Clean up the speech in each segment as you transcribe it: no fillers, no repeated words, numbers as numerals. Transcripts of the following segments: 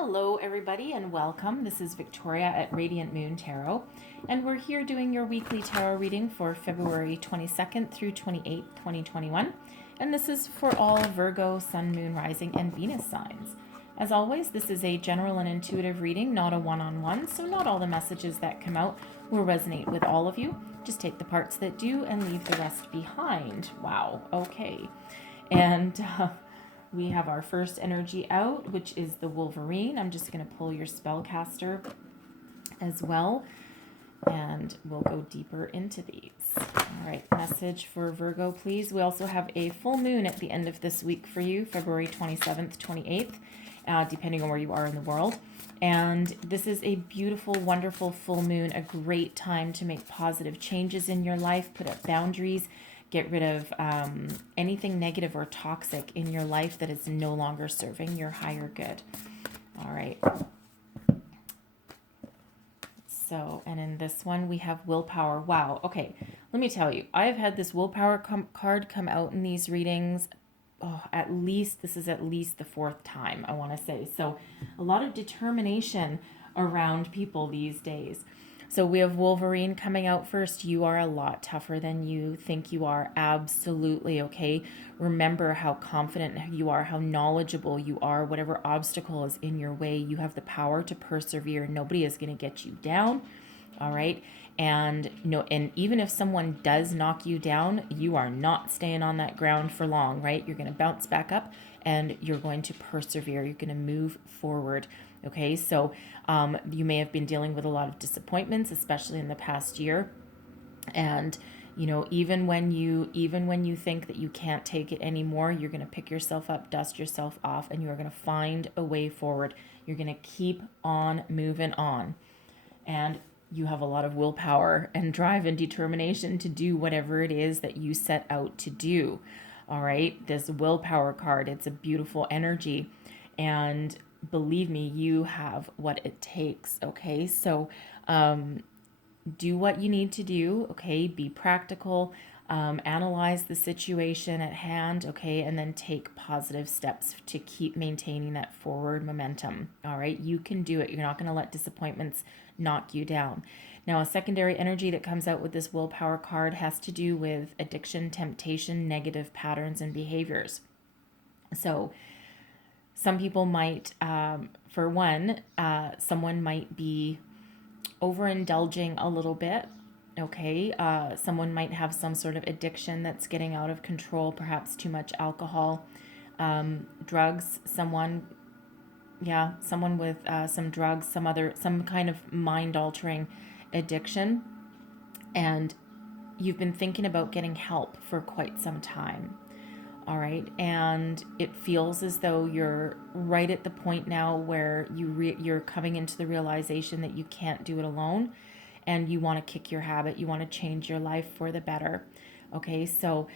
Hello, everybody, and welcome. This is Victoria at Radiant Moon Tarot, and we're here doing your weekly tarot reading for February 22nd through 28th, 2021. And this is for all Virgo, Sun, Moon, Rising, and Venus signs. As always, this is a general and intuitive reading, not a one-on-one, so not all the messages that come out will resonate with all of you. Just take the parts that do and leave the rest behind. Wow, okay. And we have our first energy out, which is the Wolverine. I'm just going to pull your spellcaster as well, and we'll go deeper into these. All right, message for Virgo, please. We also have a full moon at the end of this week for you, February 27th, 28th, depending on where you are in the world. And this is a beautiful, wonderful full moon, a great time to make positive changes in your life, put up boundaries, get rid of anything negative or toxic in your life that is no longer serving your higher good. All right. So, and in this one, we have willpower. Wow. Okay. Let me tell you, I've had this willpower card come out in these readings. Oh, this is at least the fourth time, I want to say. So a lot of determination around people these days. So we have Wolverine coming out first. You are a lot tougher than you think you are. Absolutely, okay? Remember how confident you are, how knowledgeable you are. Whatever obstacle is in your way, you have the power to persevere. Nobody is going to get you down, all right? And even if someone does knock you down, you are not staying on that ground for long, right? You're going to bounce back up and you're going to persevere. You're going to move forward. Okay, so you may have been dealing with a lot of disappointments, especially in the past year. And even when you think that you can't take it anymore, you're going to pick yourself up, dust yourself off, and you are going to find a way forward. You're going to keep on moving on. And you have a lot of willpower and drive and determination to do whatever it is that you set out to do. All right, this willpower card, it's a beautiful energy. And believe me, you have what it takes. Okay, so do what you need to do. Okay, be practical, analyze the situation at hand. Okay, and then take positive steps to keep maintaining that forward momentum. All right, you can do it. You're not going to let disappointments knock you down. Now, a secondary energy that comes out with this willpower card has to do with addiction, temptation, negative patterns, and behaviors. So some people might, for one, someone might be overindulging a little bit. Okay, someone might have some sort of addiction that's getting out of control, perhaps too much alcohol, drugs, someone with some drugs, some kind of mind-altering addiction, and you've been thinking about getting help for quite some time. All right, and it feels as though you're right at the point now where you're coming into the realization that you can't do it alone, and you want to kick your habit. You want to change your life for the better. Okay, so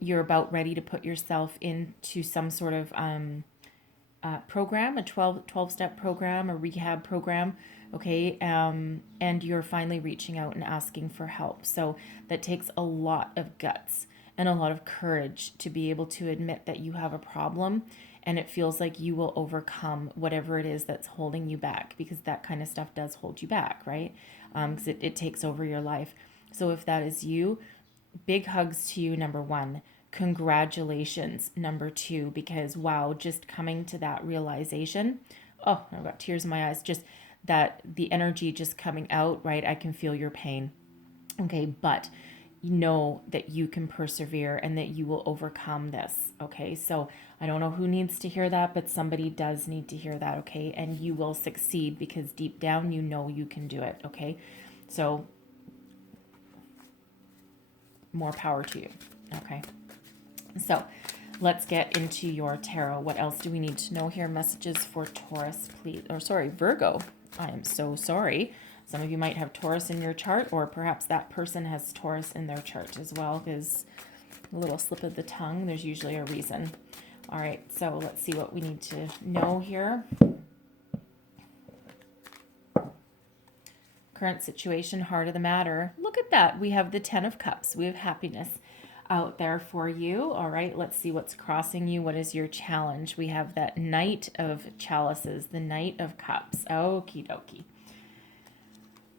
you're about ready to put yourself into some sort of program, a 12-step program, a rehab program, okay, and you're finally reaching out and asking for help. So that takes a lot of guts and a lot of courage to be able to admit that you have a problem, and it feels like you will overcome whatever it is that's holding you back, because that kind of stuff does hold you back, right? Because it takes over your life. So if that is you, big hugs to you, number one. Congratulations, number two, because wow, just coming to that realization. Oh, I've got tears in my eyes. Just that, the energy just coming out, right? I can feel your pain. Okay, but know that you can persevere and that you will overcome this. Okay, so I don't know who needs to hear that, but somebody does need to hear that. Okay, and you will succeed, because deep down you know you can do it. Okay, so more power to you. Okay, so let's get into your tarot. What else do we need to know here? Messages for Taurus, please. Or sorry, Virgo. I am so sorry. Some of you might have Taurus in your chart, or perhaps that person has Taurus in their chart as well, because a little slip of the tongue, there's usually a reason. All right, so let's see what we need to know here. Current situation, heart of the matter. Look at that. We have the 10 of Cups. We have happiness. out there for you. All right, let's see what's crossing you. What is your challenge? We have that Knight of Chalices, the Knight of Cups. Okie dokie.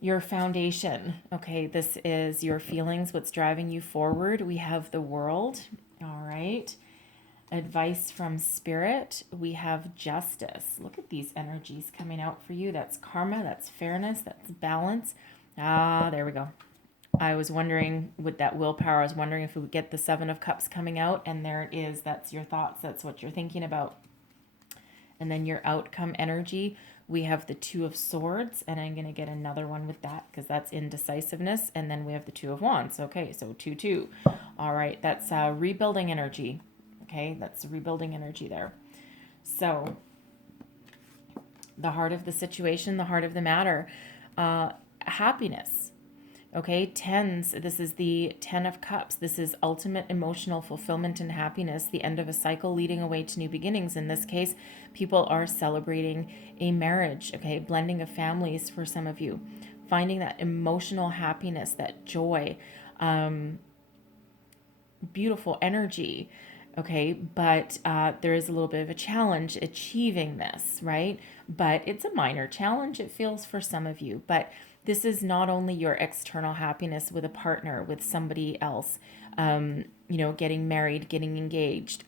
Your foundation. Okay, this is your feelings, what's driving you forward. We have the World. All right. Advice from Spirit. We have Justice. Look at these energies coming out for you. That's karma, that's fairness, that's balance. Ah, there we go. I was wondering with that willpower, I was wondering if we would get the Seven of Cups coming out, and there it is. That's your thoughts. That's what you're thinking about. And then your outcome energy, we have the Two of Swords, and I'm going to get another one with that because that's indecisiveness. And then we have the Two of Wands. Okay, so 2, 2. All right, that's rebuilding energy. Okay, that's rebuilding energy there. So the heart of the situation, the heart of the matter, happiness. Okay, tens, this is the 10 of Cups. This is ultimate emotional fulfillment and happiness, the end of a cycle leading away to new beginnings. In this case, people are celebrating a marriage, okay, blending of families for some of you, finding that emotional happiness, that joy, beautiful energy, okay, but there is a little bit of a challenge achieving this, right? But it's a minor challenge, it feels, for some of you. But this is not only your external happiness with a partner, with somebody else, getting married, getting engaged,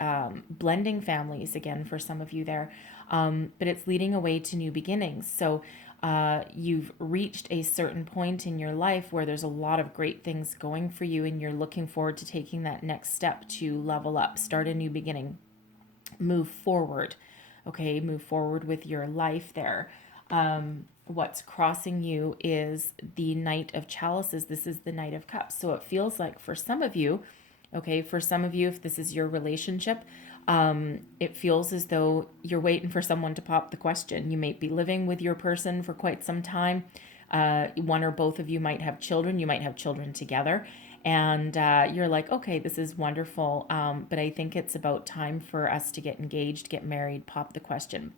blending families again for some of you there, but it's leading away to new beginnings. So you've reached a certain point in your life where there's a lot of great things going for you, and you're looking forward to taking that next step to level up, start a new beginning, move forward. Okay, move forward with your life there. What's crossing you is the Knight of Chalices. This is the Knight of Cups. So it feels like for some of you, okay, for some of you, if this is your relationship, it feels as though you're waiting for someone to pop the question. You might be living with your person for quite some time. One or both of you might have children. You might have children together. And you're like, okay, this is wonderful. But I think it's about time for us to get engaged, get married, pop the question.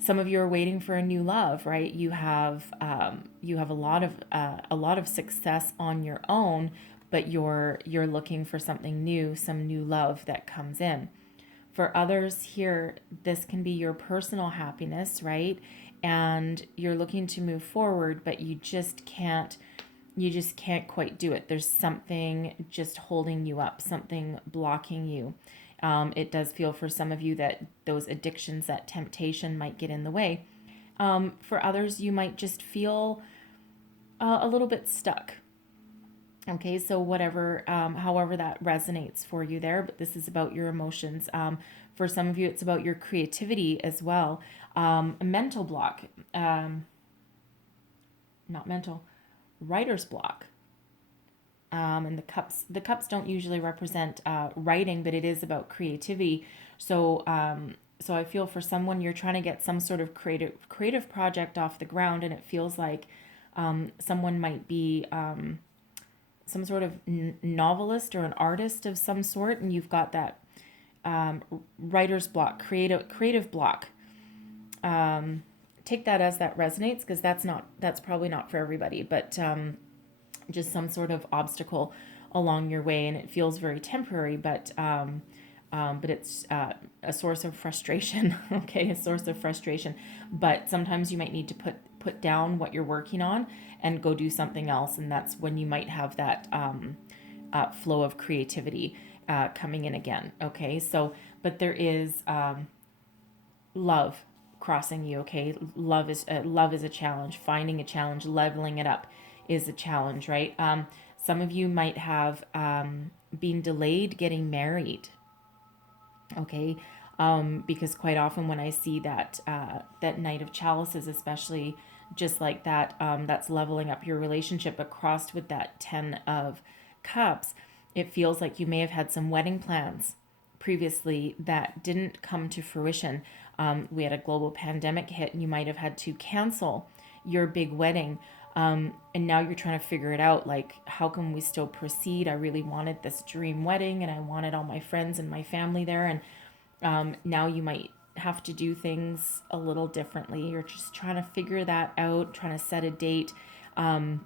Some of you are waiting for a new love, right? You have a lot of success on your own, but you're looking for something new, some new love that comes in. For others here, this can be your personal happiness, right? And you're looking to move forward, but you just can't quite do it. There's something just holding you up, something blocking you. It does feel for some of you that those addictions, that temptation might get in the way. For others, you might just feel a little bit stuck. Okay, so whatever, however that resonates for you there, but this is about your emotions. For some of you, it's about your creativity as well. A mental block, not mental, writer's block. And the cups don't usually represent writing, but it is about creativity. So so I feel for someone, you're trying to get some sort of creative project off the ground, and it feels like someone might be some sort of novelist or an artist of some sort, and you've got that writer's block, creative block. Take that as that resonates, because that's probably not for everybody, but just some sort of obstacle along your way, and it feels very temporary, but it's a source of frustration. Okay, a source of frustration. But sometimes you might need to put down what you're working on and go do something else, and that's when you might have that flow of creativity coming in again. Okay, so but there is love crossing you. Okay, love is a challenge. Finding a challenge, leveling it up is a challenge, right? Some of you might have been delayed getting married. Okay, because quite often when I see that that Knight of Chalices, especially just like that, that's leveling up your relationship, but crossed with that 10 of Cups, it feels like you may have had some wedding plans previously that didn't come to fruition. We had a global pandemic hit, and you might have had to cancel your big wedding. And now you're trying to figure it out, like, how can we still proceed? I really wanted this dream wedding, and I wanted all my friends and my family there. And now you might have to do things a little differently. You're just trying to figure that out, trying to set a date. And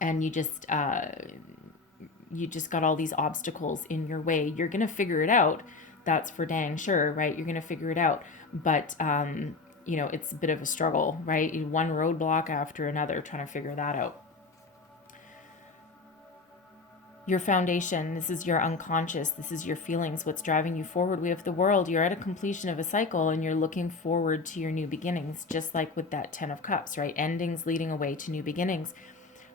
you just, you just got all these obstacles in your way. You're going to figure it out. That's for dang sure, right? You're going to figure it out. But, it's a bit of a struggle, right? One roadblock after another, trying to figure that out. Your foundation, this is your unconscious, this is your feelings, what's driving you forward. We have the world, you're at a completion of a cycle and you're looking forward to your new beginnings, just like with that 10 of Cups, right? Endings leading away to new beginnings.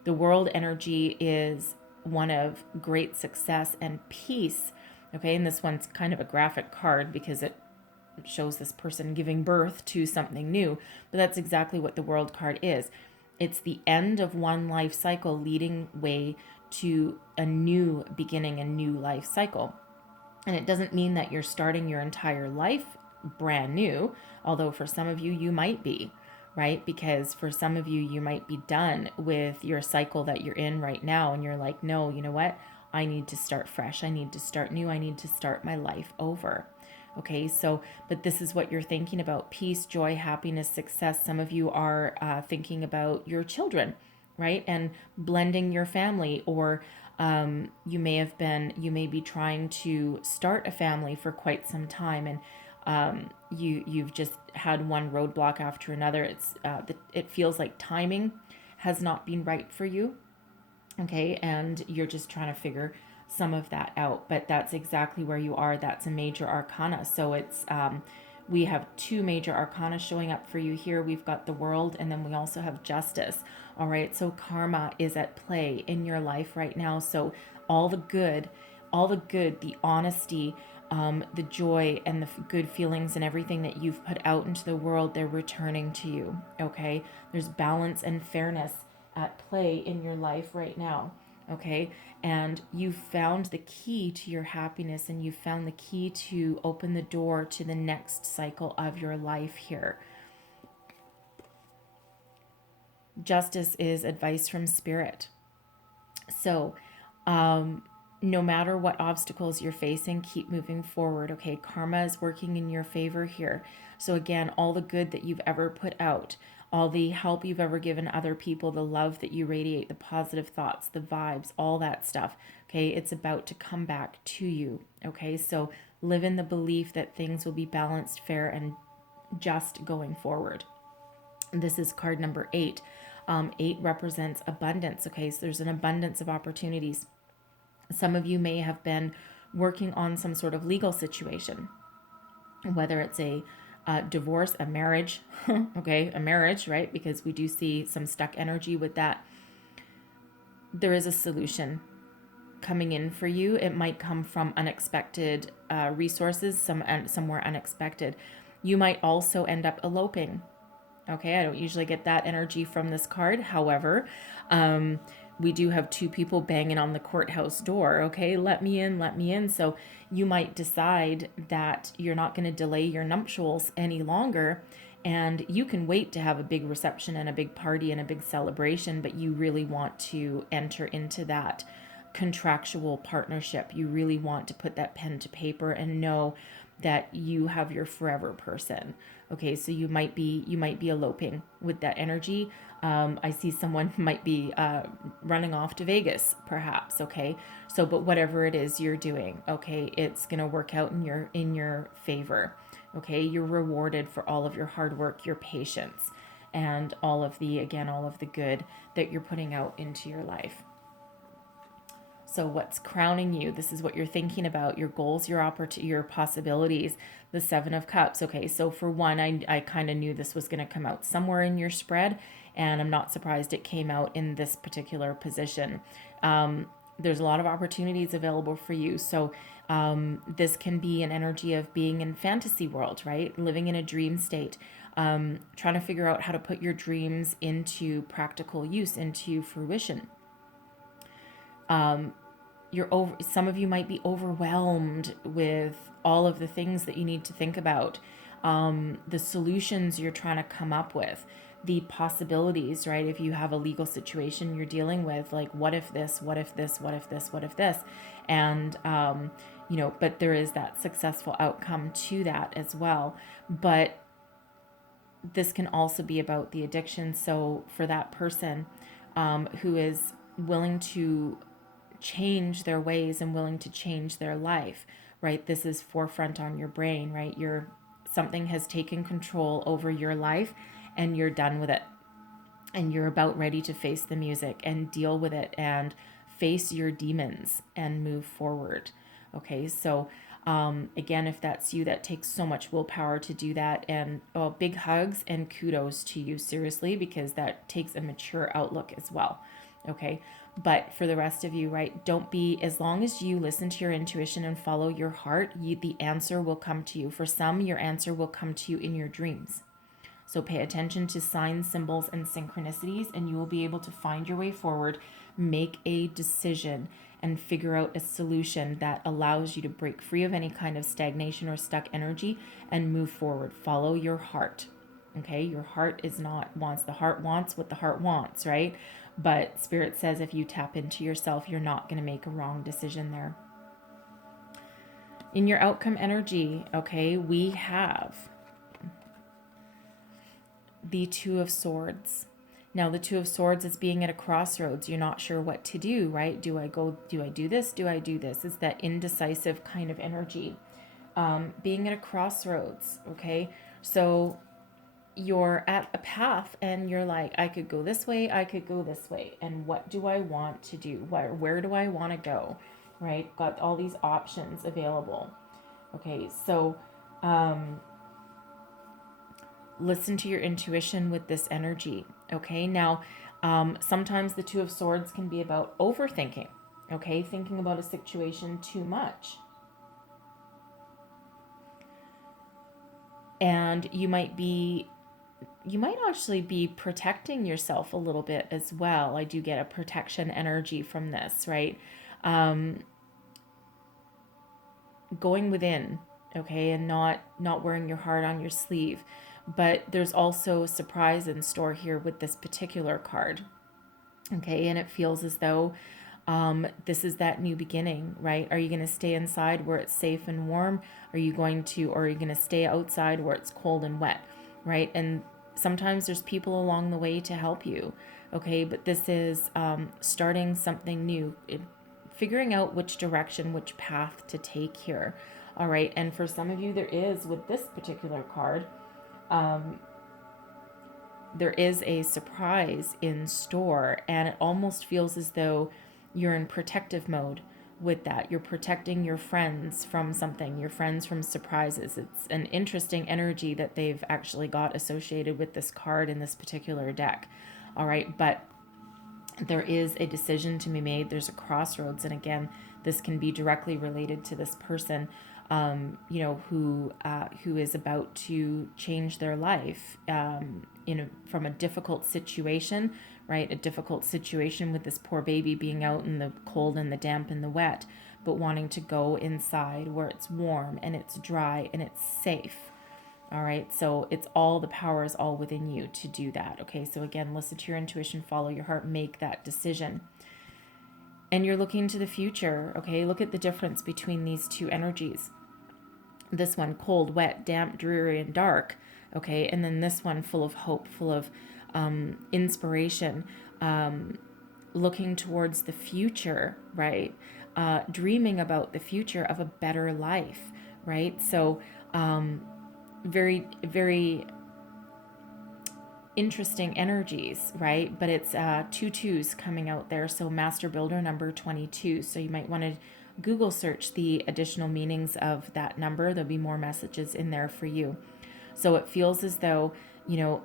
The world energy is one of great success and peace, okay? And this one's kind of a graphic card because it shows this person giving birth to something new, but that's exactly what the world card is. It's the end of one life cycle leading way to a new beginning, a new life cycle. And it doesn't mean that you're starting your entire life brand new, although for some of you, you might be, right? Because for some of you, you might be done with your cycle that you're in right now. And you're like, no, you know what? I need to start fresh. I need to start new. I need to start my life over. Okay, so, but this is what you're thinking about: peace, joy, happiness, success. Some of you are thinking about your children, right? And blending your family, or you may be trying to start a family for quite some time, and you've just had one roadblock after another. It feels like timing has not been right for you, okay, and you're just trying to figure some of that out. But that's exactly where you are. That's a major arcana. So it's we have two major arcana showing up for you here. We've got the world, and then we also have justice. All right, so karma is at play in your life right now. So all the good, the honesty, the joy, and the good feelings and everything that you've put out into the world, they're returning to you. Okay, there's balance and fairness at play in your life right now. Okay, and you found the key to your happiness, and you found the key to open the door to the next cycle of your life here. Justice is advice from spirit. So no matter what obstacles you're facing, keep moving forward. Okay, karma is working in your favor here. So again, all the good that you've ever put out, all the help you've ever given other people, the love that you radiate, the positive thoughts, the vibes, all that stuff, okay, it's about to come back to you. Okay, so live in the belief that things will be balanced, fair, and just going forward. This is card number 8. 8 represents abundance. Okay, so there's an abundance of opportunities. Some of you may have been working on some sort of legal situation, whether it's a divorce, a marriage, okay, a marriage, right? Because we do see some stuck energy with that. There is a solution coming in for you. It might come from unexpected resources, somewhere unexpected. You might also end up eloping. Okay, I don't usually get that energy from this card. However, we do have two people banging on the courthouse door. Okay, let me in, let me in. So you might decide that you're not going to delay your nuptials any longer, and you can wait to have a big reception and a big party and a big celebration, but you really want to enter into that contractual partnership. You really want to put that pen to paper and know that you have your forever person. Okay, so you might be eloping with that energy. I see someone might be running off to Vegas, perhaps. Okay, so but whatever it is you're doing, okay, it's gonna work out in your favor. Okay, you're rewarded for all of your hard work, your patience, and all of the good that you're putting out into your life. So what's crowning you? This is what you're thinking about, your goals, your possibilities, the 7 of Cups. Okay, so for one, I kind of knew this was going to come out somewhere in your spread, and I'm not surprised it came out in this particular position. There's a lot of opportunities available for you. So this can be an energy of being in fantasy world, right? Living in a dream state, trying to figure out how to put your dreams into practical use, into fruition. Some of you might be overwhelmed with all of the things that you need to think about, the solutions you're trying to come up with, the possibilities, right? If you have a legal situation you're dealing with, like, what if this, what if this, what if this, what if this? And, but there is that successful outcome to that as well. But this can also be about the addiction. So for that person who is willing to change their ways and willing to change their life, right? This is forefront on your brain, right? Something has taken control over your life and you're done with it. And you're about ready to face the music and deal with it and face your demons and move forward. Okay, so again, if that's you, that takes so much willpower to do that. And big hugs and kudos to you, seriously, because that takes a mature outlook as well. Okay, but for the rest of you, right, don't be, as long as you listen to your intuition and follow your heart, the answer will come to you. For some, your answer will come to you in your dreams. So pay attention to signs, symbols, and synchronicities, and you will be able to find your way forward, make a decision, and figure out a solution that allows you to break free of any kind of stagnation or stuck energy and move forward. Follow your heart. Okay, your heart is not wants. The heart wants what the heart wants, right? But Spirit says if you tap into yourself, you're not going to make a wrong decision there. In your outcome energy, okay, we have the Two of Swords. Now, the Two of Swords is being at a crossroads. You're not sure what to do, right? Do I do this? Do I do this? It's that indecisive kind of energy. Being at a crossroads, okay? So you're at a path and you're like, I could go this way, I could go this way. And what do I want to do? Where do I want to go, right? Got all these options available. Okay, so listen to your intuition with this energy. Okay, now sometimes the Two of Swords can be about overthinking. Okay, thinking about a situation too much. And you might actually be protecting yourself a little bit as well. I do get a protection energy from this, right? Going within, okay, and not wearing your heart on your sleeve. But there's also a surprise in store here with this particular card. Okay, and it feels as though this is that new beginning, right? Are you going to stay inside where it's safe and warm? Are you going to stay outside where it's cold and wet, right? And sometimes there's people along the way to help you, okay? But this is starting something new, figuring out which direction, which path to take here, all right? And for some of you, there is, with this particular card, there is a surprise in store, and it almost feels as though you're in protective mode with that. You're protecting your friends from something, your friends from surprises. It's an interesting energy that they've actually got associated with this card in this particular deck. All right, but there is a decision to be made. There's a crossroads, and again, this can be directly related to this person, who is about to change their life, from a difficult situation, right? A difficult situation with this poor baby being out in the cold and the damp and the wet, but wanting to go inside where it's warm and it's dry and it's safe. All right, so it's all, the power is all within you to do that. Okay, so again, listen to your intuition, follow your heart, make that decision. And you're looking to the future. Okay, look at the difference between these two energies. This one, cold, wet, damp, dreary, and dark. Okay, and then this one, full of hope, full of inspiration, looking towards the future, right? Dreaming about the future of a better life, right? So very, very interesting energies, right? But it's two twos coming out there. So Master Builder number 22. So you might want to Google search the additional meanings of that number. There'll be more messages in there for you. So it feels as though,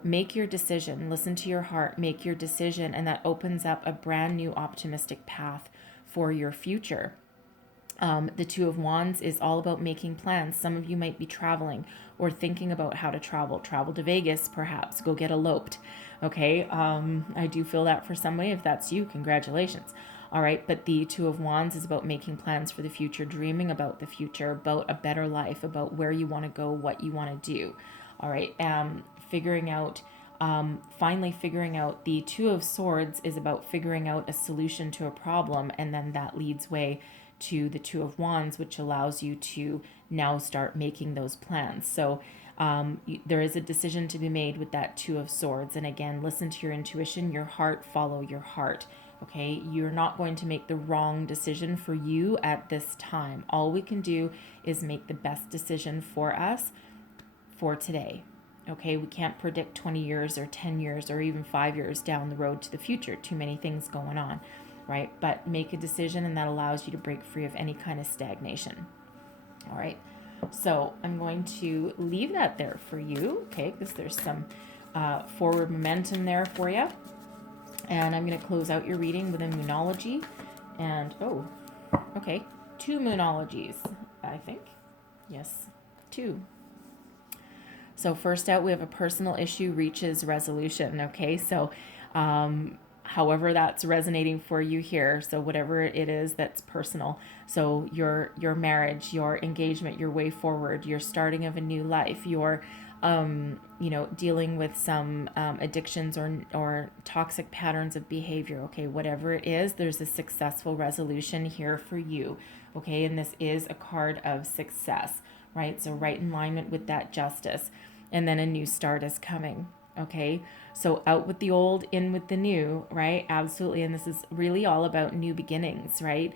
make your decision, listen to your heart, make your decision, and that opens up a brand new optimistic path for your future. The Two of Wands is all about making plans. Some of you might be traveling or thinking about how to travel to Vegas, perhaps go get eloped. Okay. I do feel that for somebody. If that's you, congratulations. All right. But the Two of Wands is about making plans for the future, dreaming about the future, about a better life, about where you want to go, what you want to do. All right. Finally figuring out, the Two of Swords is about figuring out a solution to a problem. And then that leads way to the Two of Wands, which allows you to now start making those plans. So there is a decision to be made with that Two of Swords. And again, listen to your intuition, your heart, follow your heart. Okay, you're not going to make the wrong decision for you at this time. All we can do is make the best decision for us for today. Okay, we can't predict 20 years or 10 years or even 5 years down the road to the future. Too many things going on, right? But make a decision, and that allows you to break free of any kind of stagnation. All right, so I'm going to leave that there for you, okay, because there's some forward momentum there for you. And I'm going to close out your reading with a moonology. And, oh, okay, 2 moonologies, I think. Yes, 2. So first out, we have a personal issue reaches resolution, okay? So however that's resonating for you here, so whatever it is that's personal. So your marriage, your engagement, your way forward, your starting of a new life, your dealing with some addictions or toxic patterns of behavior, okay, whatever it is, there's a successful resolution here for you, okay, and this is a card of success, right? So right in alignment with that justice, and then a new start is coming, okay? So out with the old, in with the new, right? Absolutely, and this is really all about new beginnings, right?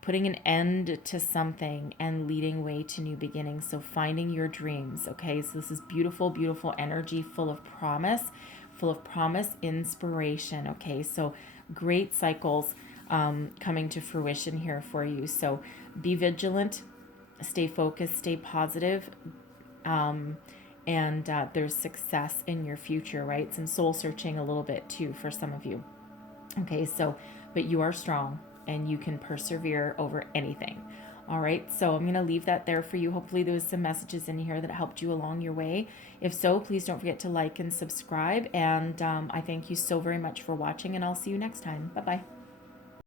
Putting an end to something and leading way to new beginnings. So finding your dreams, okay? So this is beautiful, beautiful energy, full of promise, inspiration, okay? So great cycles coming to fruition here for you. So be vigilant, stay focused, stay positive, and there's success in your future, right? Some soul searching a little bit too for some of you. Okay, so, but you are strong and you can persevere over anything. All right, so I'm going to leave that there for you. Hopefully there was some messages in here that helped you along your way. If so, please don't forget to like and subscribe. And I thank you so very much for watching, and I'll see you next time. Bye-bye.